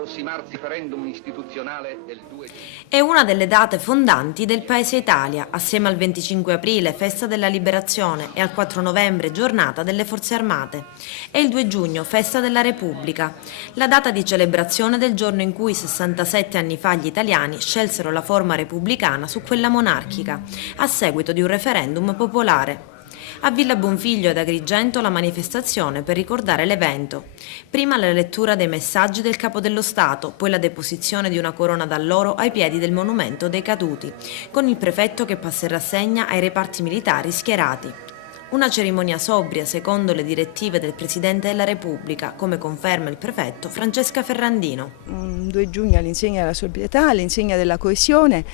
Approssimarsi referendum istituzionale del 2 giugno. È una delle date fondanti del Paese Italia, assieme al 25 aprile, festa della Liberazione, e al 4 novembre, giornata delle Forze Armate, e il 2 giugno, festa della Repubblica, la data di celebrazione del giorno in cui 67 anni fa gli italiani scelsero la forma repubblicana su quella monarchica, a seguito di un referendum popolare. A Villa Bonfiglio ed Agrigento la manifestazione per ricordare l'evento. Prima la lettura dei messaggi del Capo dello Stato, poi la deposizione di una corona d'alloro ai piedi del monumento dei caduti, con il prefetto che passa in rassegna ai reparti militari schierati. Una cerimonia sobria secondo le direttive del Presidente della Repubblica, come conferma il prefetto Francesca Ferrandino. 2 giugno all'insegna della sobrietà, all'insegna della coesione,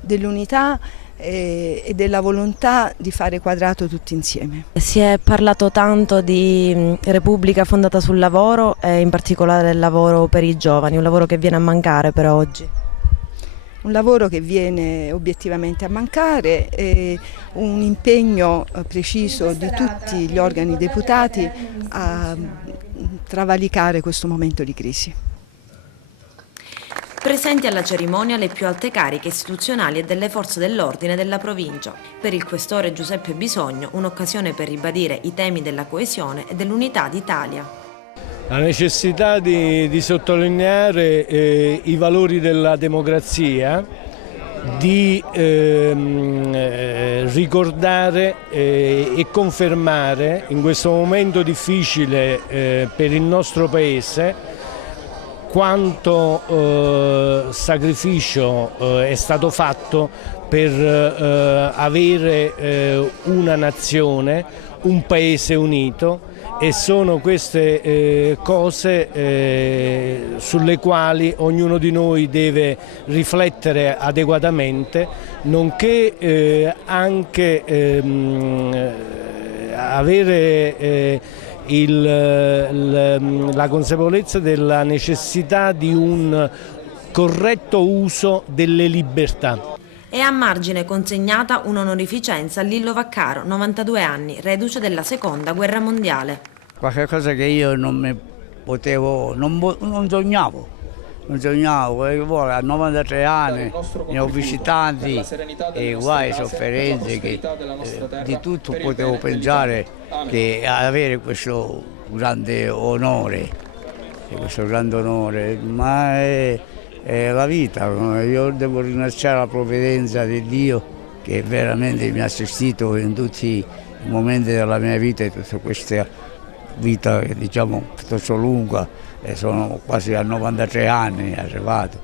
dell'unità e della volontà di fare quadrato tutti insieme. Si è parlato tanto di Repubblica fondata sul lavoro e in particolare del lavoro per i giovani, un lavoro che viene a mancare per oggi. Un lavoro che viene obiettivamente a mancare e un impegno preciso di tutti gli organi deputati a travalicare questo momento di crisi. Presenti alla cerimonia le più alte cariche istituzionali e delle forze dell'ordine della provincia. Per il questore Giuseppe Bisogno, un'occasione per ribadire i temi della coesione e dell'unità d'Italia. La necessità di sottolineare i valori della democrazia, di ricordare e confermare in questo momento difficile per il nostro Paese quanto sacrificio è stato fatto per avere una nazione, un Paese unito, e sono queste cose sulle quali ognuno di noi deve riflettere adeguatamente, nonché anche avere la consapevolezza della necessità di un corretto uso delle libertà. È a margine consegnata un'onorificenza a Lillo Vaccaro, 92 anni, reduce della Seconda Guerra Mondiale. Qualche cosa che io non sognavo. Non sognavo, perché poi a 93 anni ne ho visitati e guai, sofferenze, che di tutto potevo pensare che avere questo grande onore, ma è la vita. Io devo ringraziare la provvidenza di Dio che veramente mi ha assistito in tutti i momenti della mia vita e tutta questa vita, diciamo, piuttosto lunga. Sono quasi a 93 anni arrivato.